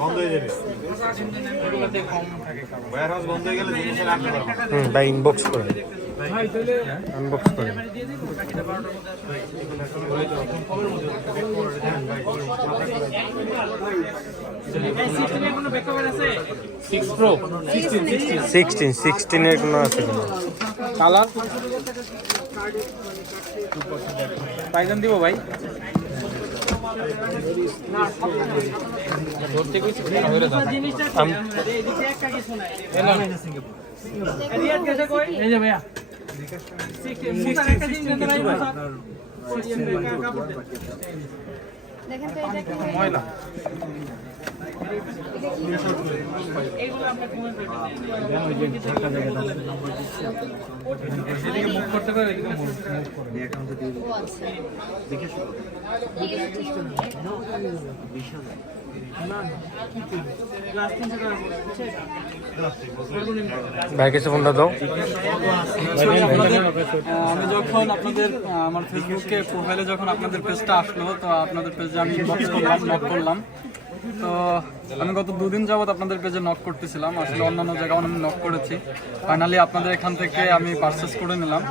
বন্ধ হয়ে যাবে। এগুলোতে কম থাকে ওয়্যার হাউস বন্ধ হয়ে গেলে জিনিসের রাখতে পারব। হুম ভাই ইনবক্স করে আনবক্স করে সিক্সটিন সিক্সটিনের কোনো আছে কিনা? কালার পাইজান দিব ভাই। আম- এই যে ভাইয়া দেখেন তো এটা কি ময়লা। এদিকে মুভ করতে পারে এদিকে মুভ মুভ করে ও আচ্ছা। ঠিক আছে ঠিক আছে ভাই কাছে ফোনটা দাও। আমি যখন আপনাদের আমার ফেসবুকে প্রোফাইলে যখন আপনাদের পেজটা আসলো, তো আপনাদের পেজে আমি ইনবক্স করলাম করলাম। তো আমি গত দুদিন যাবত আপনাদের পেজে নক করতেছিলাম আসলে অন্যান্য জায়গায় আমি নক করেছি। ফাইনালি আপনাদের এখান থেকে আমি পারচেস করে নিলাম।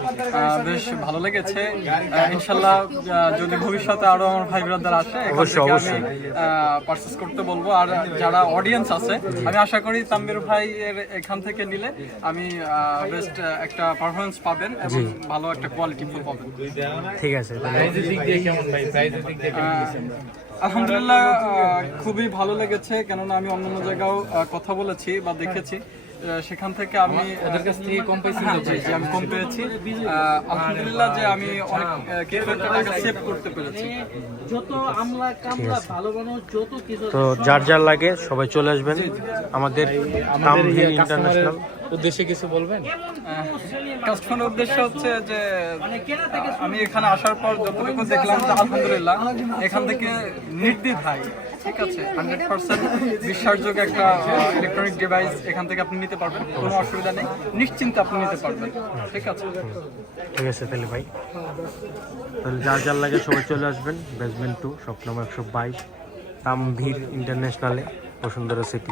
বেশ ভালো লেগেছে। ইনশাল্লাহ যদি ভবিষ্যতে আরও আমার ভাই ব্রাদার আসে অবশ্যই, আমি পারচেস করতে বলব। আর যারা অডিয়েন্স আছে আমি আশা করি তাম্বির ভাই এর এখান থেকে নিলে আমি বেস্ট একটা পারফরমেন্স পাবেন এবং ভালো একটা কোয়ালিটি ফুল পাবেন। ঠিক আছে প্রাইজের দিক দিয়ে কেমন ভাই? প্রাইজের দিক দিয়ে কেমন দিচ্ছেন? আলহামদুলিল্লাহ খুবই ভালো লেগেছে কেননা আমি অন্যান্য জায়গাও কথা বলেছি বা দেখেছি। সেখান থেকে আমি ওদের কাছ থেকে কম পাইছেন হ্যাঁ, জি, আমি কম পেয়েছি। আলহামদুলিল্লাহ যে আমি অনেক টাকা সেভ করতে পেরেছি। যত আমলা কামলা ভালো মানুষ যত কিছু তো যার যার লাগে সবাই চলে আসবেন। আমাদের ইন্টারন্যাশনাল উদ্দেশ্যে কিছু বলবেন? কাস্টমারের উদ্দেশ্য হচ্ছে যে আমি এখানে আসার পর যতটুকু দেখলাম যে আলহামদুলিল্লাহ এখান থেকে নির্দ্বিধায় ঠিক আছে হান্ড্রেড পার্সেন্ট বিশ্বাসযোগ্য একটা ইলেকট্রনিক ডিভাইস এখান থেকে আপনি নিতে পারবেন কোনো অসুবিধা নেই নিশ্চিন্তে আপনি নিতে পারবেন ঠিক আছে? ঠিক আছে তাহলে ভাই। তাহলে যার যার লাগে সবাই চলে আসবেন বেসমেন্ট টু স্বপ্নম একশো বাইশ তামভির ইন্টারন্যাশনালে বসুন্ধরা সিটি।